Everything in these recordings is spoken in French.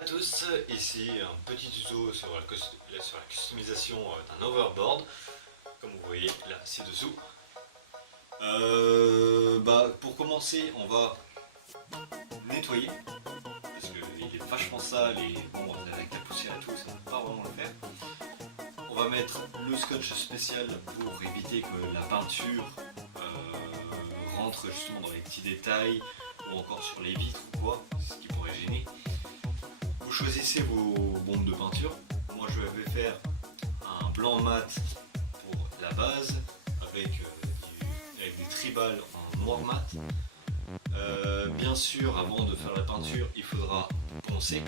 À tous, ici un petit tuto sur la customisation d'un overboard, comme vous voyez là ci-dessous. Pour commencer, on va nettoyer, parce qu'il est vachement sale et bon, avec la poussière et tout, ça ne va pas vraiment le faire. On va mettre le scotch spécial pour éviter que la peinture rentre justement dans les petits détails ou encore sur les vitres ou quoi, ce qui pourrait gêner. Vous choisissez vos bombes de peinture. Moi je vais faire un blanc mat pour la base avec des tribales en noir mat. Bien sûr, avant de faire la peinture, il faudra poncer.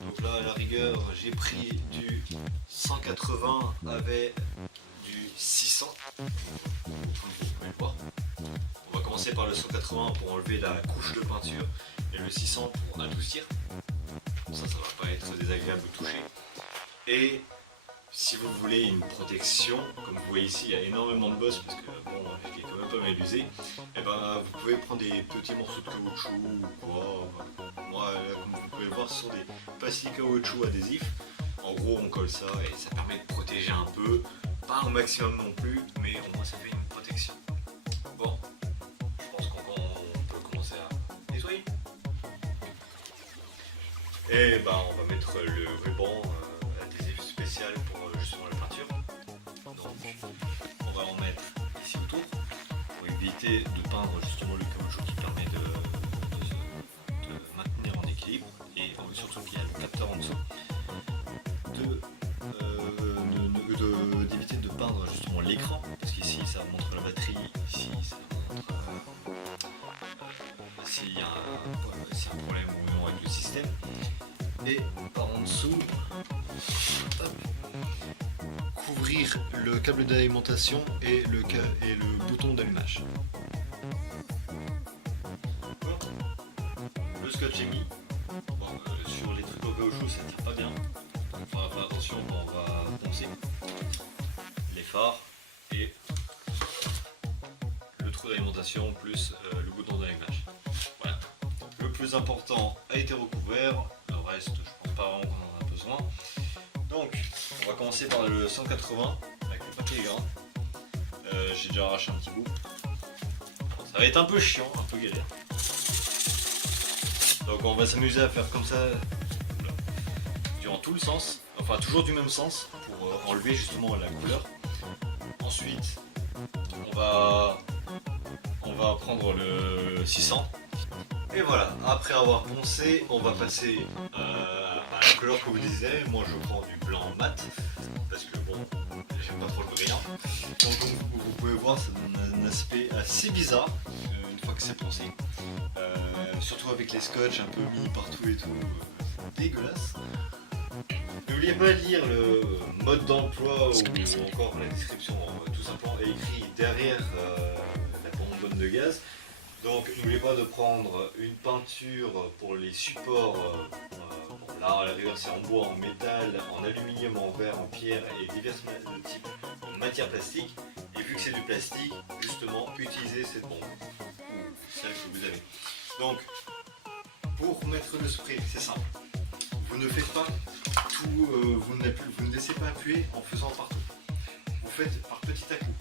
Donc là, à la rigueur, j'ai pris du 180 avec du 600, comme vous pouvez le voir. On va commencer par le 180 pour enlever la couche de peinture et le 600 pour adoucir. Ça va pas être désagréable de toucher. Et si vous voulez une protection, comme vous voyez ici, il y a énormément de bosses parce que bon, je l'ai quand même pas mal usé. Et vous pouvez prendre des petits morceaux de caoutchouc ou quoi. Moi, là, comme vous pouvez le voir, ce sont des pastilles caoutchouc adhésifs. En gros, on colle ça et ça permet de protéger un peu, pas au maximum non plus, mais au moins ça fait une protection. Bon, je pense qu'on peut commencer à nettoyer. Et on va mettre le ruban adhésif spécial pour justement la peinture. Donc on va en mettre ici autour pour éviter de peindre justement le caoutchouc qui permet de maintenir en équilibre et surtout qu'il y a le capteur en dessous d'éviter de peindre justement l'écran parce qu'ici ça montre la batterie, ici ça montre s'il y a un problème ou non avec le système. Et par en dessous, couvrir le câble d'alimentation et le bouton d'allumage. Le scotch est mis. Bon, sur les trucs au caoutchouc ça ne tient pas bien. Il faudra faire attention quand on va poncer les phares et le trou d'alimentation plus le bouton d'allumage. Voilà. Le plus important a été recouvert. Le reste, je pense pas vraiment qu'on en a besoin. Donc, on va commencer par le 180 avec le papier grain. J'ai déjà arraché un petit bout. Ça va être un peu chiant, un peu galère. Donc, on va s'amuser à faire comme ça durant tout le sens, enfin toujours du même sens pour enlever justement la couleur. Ensuite, on va prendre le 600. Et voilà, après avoir poncé, on va passer à la couleur que vous disiez. Moi je prends du blanc mat, parce que bon, j'aime pas trop le brillant. Donc vous pouvez voir, ça donne un aspect assez bizarre une fois que c'est poncé. Surtout avec les scotch un peu mis partout et tout, dégueulasse. N'oubliez pas de lire le mode d'emploi ou encore la description, tout simplement est écrit derrière la bonbonne de gaz. Donc n'oubliez pas de prendre une peinture pour les supports, bon, là à la rigueur c'est en bois, en métal, en aluminium, en verre, en pierre et divers types de matières plastiques. Et vu que c'est du plastique, justement utilisez cette bombe, ou celle que vous avez. Donc pour mettre le spray, c'est simple. Vous ne faites pas tout, vous ne laissez pas appuyer en faisant partout. Vous faites par petit à coup.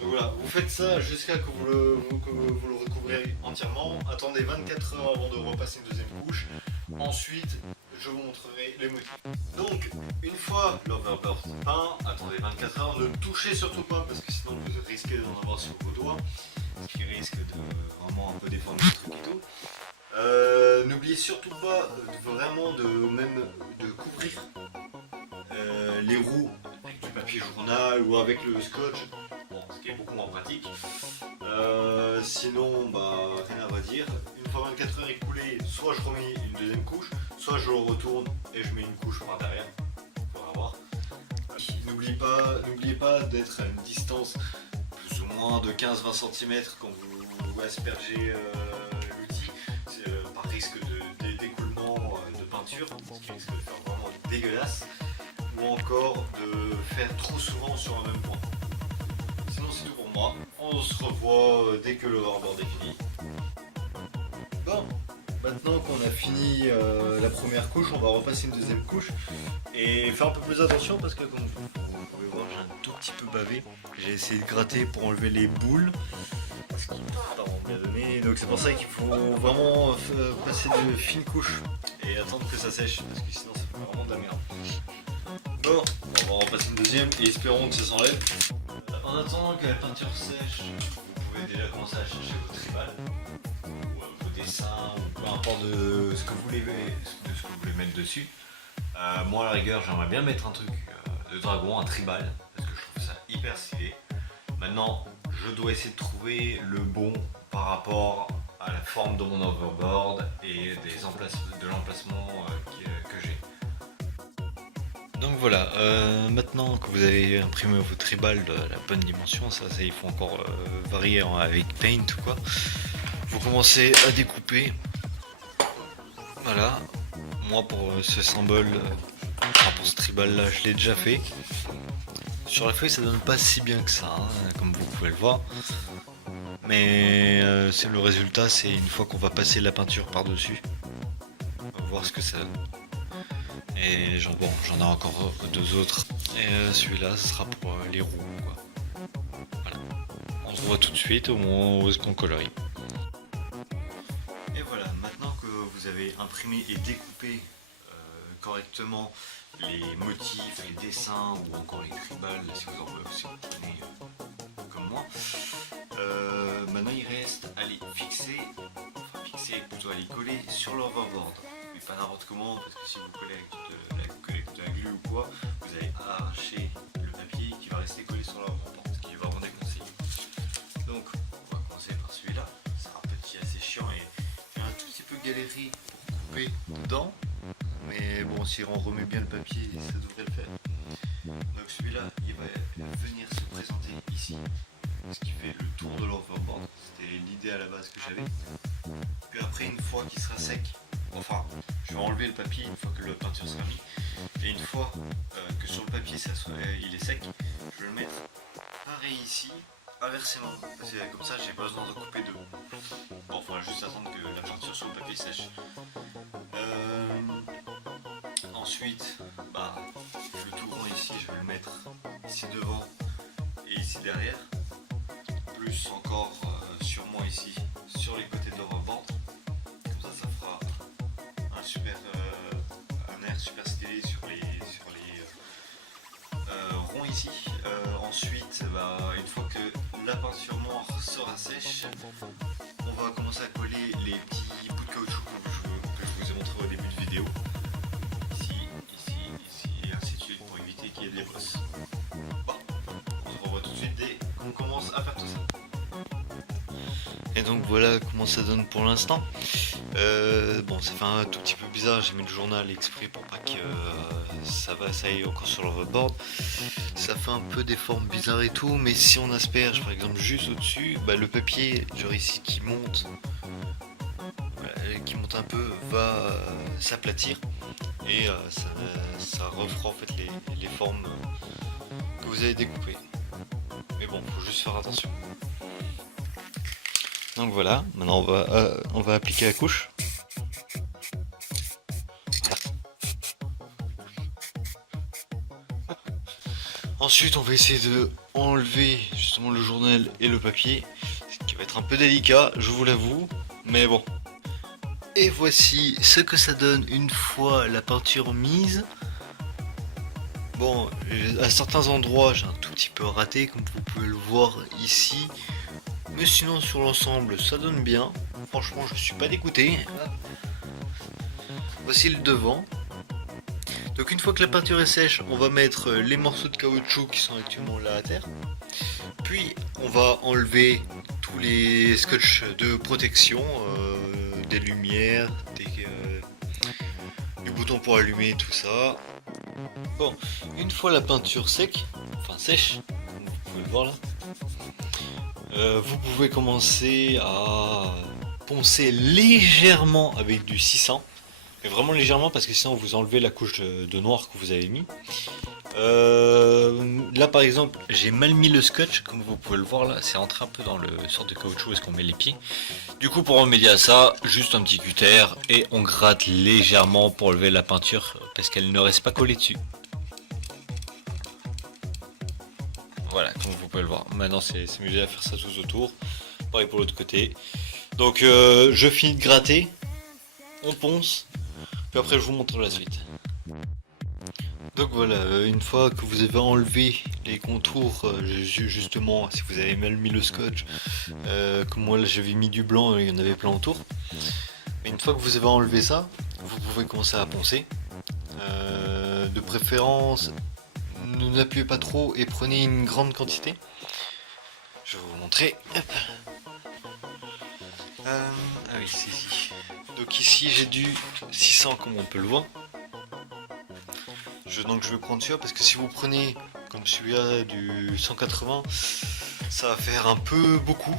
Donc voilà, vous faites ça jusqu'à que vous le recouvrez entièrement. Attendez 24 heures avant de repasser une deuxième couche. Ensuite, je vous montrerai les motifs. Donc, une fois l'overboard peint, attendez 24 heures. Ne touchez surtout pas parce que sinon vous risquez d'en avoir sur vos doigts. Ce qui risque de vraiment un peu déformer le truc et tout. N'oubliez surtout pas vraiment de couvrir les roues avec du papier journal ou avec le scotch, bon, ce qui est beaucoup moins pratique. Sinon, rien à dire. Une fois 24 heures écoulées, soit je remets une deuxième couche, soit je le retourne et je mets une couche par derrière. Pour avoir. N'oubliez pas d'être à une distance plus ou moins de 15-20 cm quand vous aspergez l'outil, par risque d'écoulement de peinture, ce qui risque de faire vraiment dégueulasse, ou encore de faire trop souvent sur un même point. sinon c'est tout pour moi. On se revoit dès que le hoverboard est fini. Bon, maintenant qu'on a fini la première couche, on va repasser une deuxième couche et faire un peu plus attention parce que comme vous pouvez voir, j'ai un tout petit peu bavé. J'ai essayé de gratter pour enlever les boules. Ce qui n'est pas vraiment bien donné, donc c'est pour ça qu'il faut vraiment passer de fines couches et attendre que ça sèche parce que sinon ça fait vraiment de la merde. Bon, on va en repasser une deuxième et espérons que ça s'enlève. En attendant que la peinture sèche, vous pouvez déjà commencer à chercher vos tribales ou vos dessins ou peu importe de ce que vous voulez mettre dessus. Moi à la rigueur j'aimerais bien mettre un truc de dragon, un tribal, parce que je trouve ça hyper stylé. Maintenant je dois essayer de trouver le bon par rapport à la forme de mon overboard et de l'emplacement que j'ai. Donc voilà, maintenant que vous avez imprimé vos tribales de la bonne dimension, ça il faut encore varier avec Paint ou quoi. Vous commencez à découper. Voilà, moi pour ce symbole, pour ce tribal là, je l'ai déjà fait. Sur la feuille ça donne pas si bien que ça, hein, comme vous pouvez le voir. Mais c'est le résultat, c'est une fois qu'on va passer la peinture par dessus. On va voir ce que ça donne. Et j'en ai encore deux autres. Et celui-là ce sera pour les roues quoi. Voilà. On se voit tout de suite au moment où est-ce qu'on colorie. Et voilà, maintenant que vous avez imprimé et découpé correctement les motifs, les dessins ou encore les tribales si vous prenez comme moi, maintenant il reste à les fixer, plutôt à les coller sur l'overboard, mais pas n'importe comment parce que si vous collez avec de la glue ou quoi, vous allez arracher le papier qui va rester collé sur l'overboard, ce qui va vraiment déconseiller. Donc on va commencer par celui-là, c'est un petit assez chiant et j'ai un tout petit peu galéré pour couper dedans. Mais bon, si on remet bien le papier, ça devrait le faire. Donc celui-là, il va venir se présenter ici, ce qui fait le tour de l'overboard. C'était l'idée à la base que j'avais. Puis après, une fois qu'il sera sec, enfin, je vais enlever le papier une fois que la peinture sera mise. Et une fois que sur le papier il est sec, je vais le mettre pareil ici, inversement. Parce que comme ça, j'ai pas besoin de couper deux. Bon, il faudra juste attendre que la peinture sur le papier sèche. Ensuite, le tout rond ici, je vais le mettre ici devant et ici derrière, plus encore sur moi ici, sur les côtés de l'overboard. Comme ça fera un air super stylé sur les ronds ici. Ensuite, une fois que la peinture noire sera sèche, on va commencer à coller les petits bouts de caoutchouc que je vous ai montré au début de vidéo. Il y a des bosses. Bon, on se revoit tout de suite dès qu'on commence à faire tout ça. Et donc voilà comment ça donne pour l'instant. Bon, ça fait un tout petit peu bizarre, j'ai mis le journal exprès pour pas que ça aille encore sur l'overboard. Ça fait un peu des formes bizarres et tout, mais si on asperge par exemple juste au-dessus, le papier genre ici qui monte un peu va s'aplatir. Et ça refera en fait les formes que vous avez découpées. Mais bon, faut juste faire attention. Donc voilà, maintenant on va appliquer la couche. Ensuite on va essayer de enlever justement le journal et le papier, ce qui va être un peu délicat, je vous l'avoue, mais bon. Et voici ce que ça donne une fois la peinture mise. Bon, à certains endroits j'ai un tout petit peu raté comme vous pouvez le voir ici. Mais sinon sur l'ensemble ça donne bien. Franchement je suis pas dégoûté. Voici le devant. Donc une fois que la peinture est sèche, on va mettre les morceaux de caoutchouc qui sont actuellement là à terre. Puis on va enlever tous les scotch de protection. Des lumières, du bouton pour allumer, tout ça. Bon, une fois la peinture sèche, comme vous pouvez le voir là, vous pouvez commencer à poncer légèrement avec du 600, mais vraiment légèrement parce que sinon vous enlevez la couche de noir que vous avez mis. Là par exemple j'ai mal mis le scotch, comme vous pouvez le voir là, c'est rentré un peu dans le sorte de caoutchouc où est-ce qu'on met les pieds. Du coup pour remédier à ça, juste un petit cutter et on gratte légèrement pour lever la peinture parce qu'elle ne reste pas collée dessus. Voilà, comme vous pouvez le voir. Maintenant c'est mieux à faire ça tout autour. Pareil pour l'autre côté. Donc je finis de gratter, on ponce, puis après je vous montre la suite. Donc voilà, une fois que vous avez enlevé les contours, justement, si vous avez mal mis le scotch, comme moi là j'avais mis du blanc et il y en avait plein autour. Mais une fois que vous avez enlevé ça, vous pouvez commencer à poncer. De préférence, ne l'appuyez pas trop et prenez une grande quantité. Je vais vous montrer. Hop. Ah oui, c'est ici. Donc ici j'ai du 600 comme on peut le voir. Donc je vais prendre celui-là parce que si vous prenez comme celui-là du 180, ça va faire un peu beaucoup.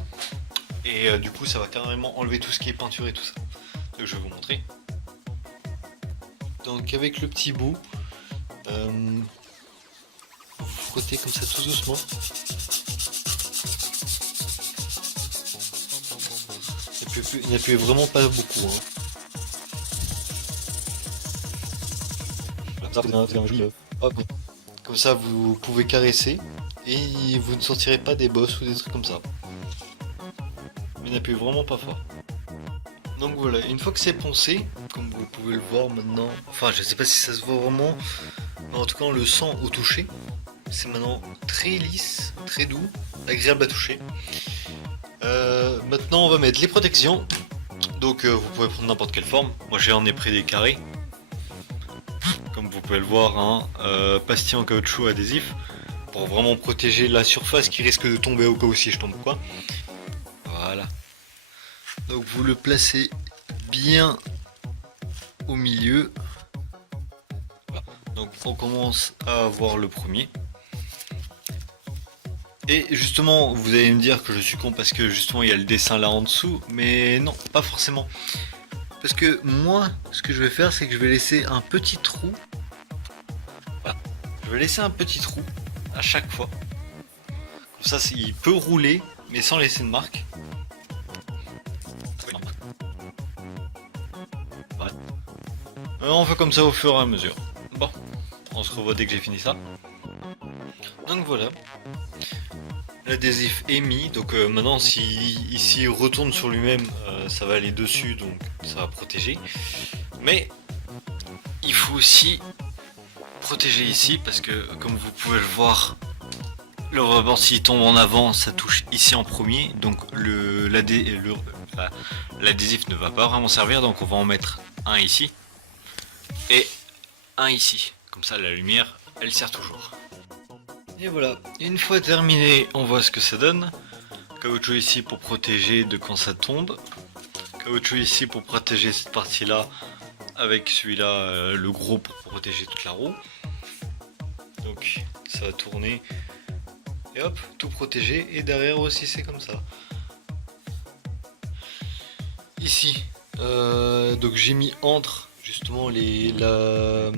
Et du coup ça va carrément enlever tout ce qui est peinture et tout ça. Donc je vais vous montrer. Donc avec le petit bout, vous frottez comme ça tout doucement. Il n'appuie vraiment pas beaucoup. Hein. Comme ça vous pouvez caresser et vous ne sentirez pas des bosses ou des trucs comme ça. Mais n'appuyez vraiment pas fort. Donc voilà, une fois que c'est poncé, comme vous pouvez le voir maintenant, enfin je sais pas si ça se voit vraiment, mais en tout cas on le sent au toucher. C'est maintenant très lisse, très doux, agréable à toucher. Maintenant on va mettre les protections. Donc vous pouvez prendre n'importe quelle forme. Moi j'en ai pris des carrés. Comme vous pouvez le voir, hein, pastilles en caoutchouc adhésif. Pour vraiment protéger la surface qui risque de tomber au cas où si je tombe quoi. Voilà. Donc vous le placez bien au milieu. Donc on commence à voir le premier. Et justement, vous allez me dire que je suis con parce que justement il y a le dessin là en dessous, mais non, pas forcément. Parce que moi, ce que je vais faire, c'est que je vais laisser un petit trou. Voilà. Je vais laisser un petit trou à chaque fois. Comme ça, il peut rouler, mais sans laisser de marque. Voilà. On fait comme ça au fur et à mesure. Bon, on se revoit dès que j'ai fini ça. Donc voilà. L'adhésif est mis, donc maintenant si ici il retourne sur lui-même, ça va aller dessus, donc ça va protéger. Mais il faut aussi protéger ici parce que comme vous pouvez le voir, le rebord s'il tombe en avant, ça touche ici en premier, donc l'adhésif ne va pas vraiment servir, donc on va en mettre un ici et un ici. Comme ça la lumière, elle sert toujours. Et voilà, une fois terminé, on voit ce que ça donne. Caoutchouc ici pour protéger de quand ça tombe. Caoutchouc ici pour protéger cette partie-là, avec celui-là, le gros pour protéger toute la roue. Donc ça va tourner. Et hop, tout protégé. Et derrière aussi c'est comme ça. Ici, donc j'ai mis entre justement le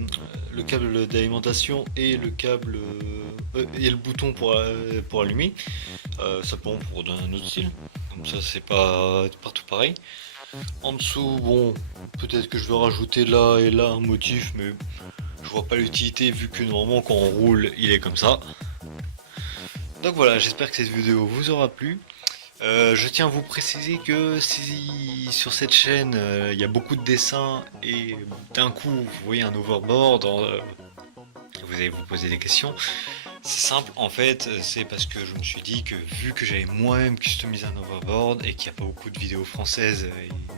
câble d'alimentation et le câble et le bouton pour allumer. Simplement pour donner un autre style. Comme ça c'est pas partout pareil. En dessous, bon, peut-être que je vais rajouter là et là un motif, mais je vois pas l'utilité vu que normalement quand on roule il est comme ça. Donc voilà, j'espère que cette vidéo vous aura plu. Je tiens à vous préciser que si sur cette chaîne il y a beaucoup de dessins et d'un coup vous voyez un overboard, vous allez vous poser des questions. C'est simple en fait, c'est parce que je me suis dit que vu que j'avais moi-même customisé un overboard et qu'il n'y a pas beaucoup de vidéos françaises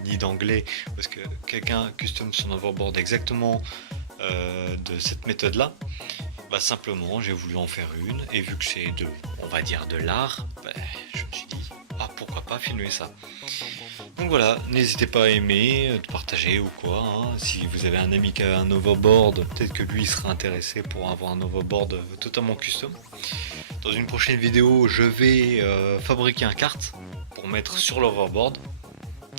ni d'anglais, parce que quelqu'un customise son overboard exactement de cette méthode là, bah simplement j'ai voulu en faire une et vu que c'est on va dire de l'art, bah, je me suis dit ah pourquoi pas filmer ça. Donc voilà, n'hésitez pas à aimer, de partager ou quoi, hein. Si vous avez un ami qui a un overboard, peut-être que lui sera intéressé pour avoir un overboard totalement custom. Dans une prochaine vidéo, je vais fabriquer un kart pour mettre sur l'overboard.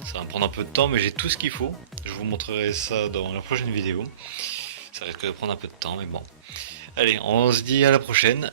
Ça va me prendre un peu de temps, mais j'ai tout ce qu'il faut. Je vous montrerai ça dans la prochaine vidéo. Ça risque de prendre un peu de temps, mais bon. Allez, on se dit à la prochaine.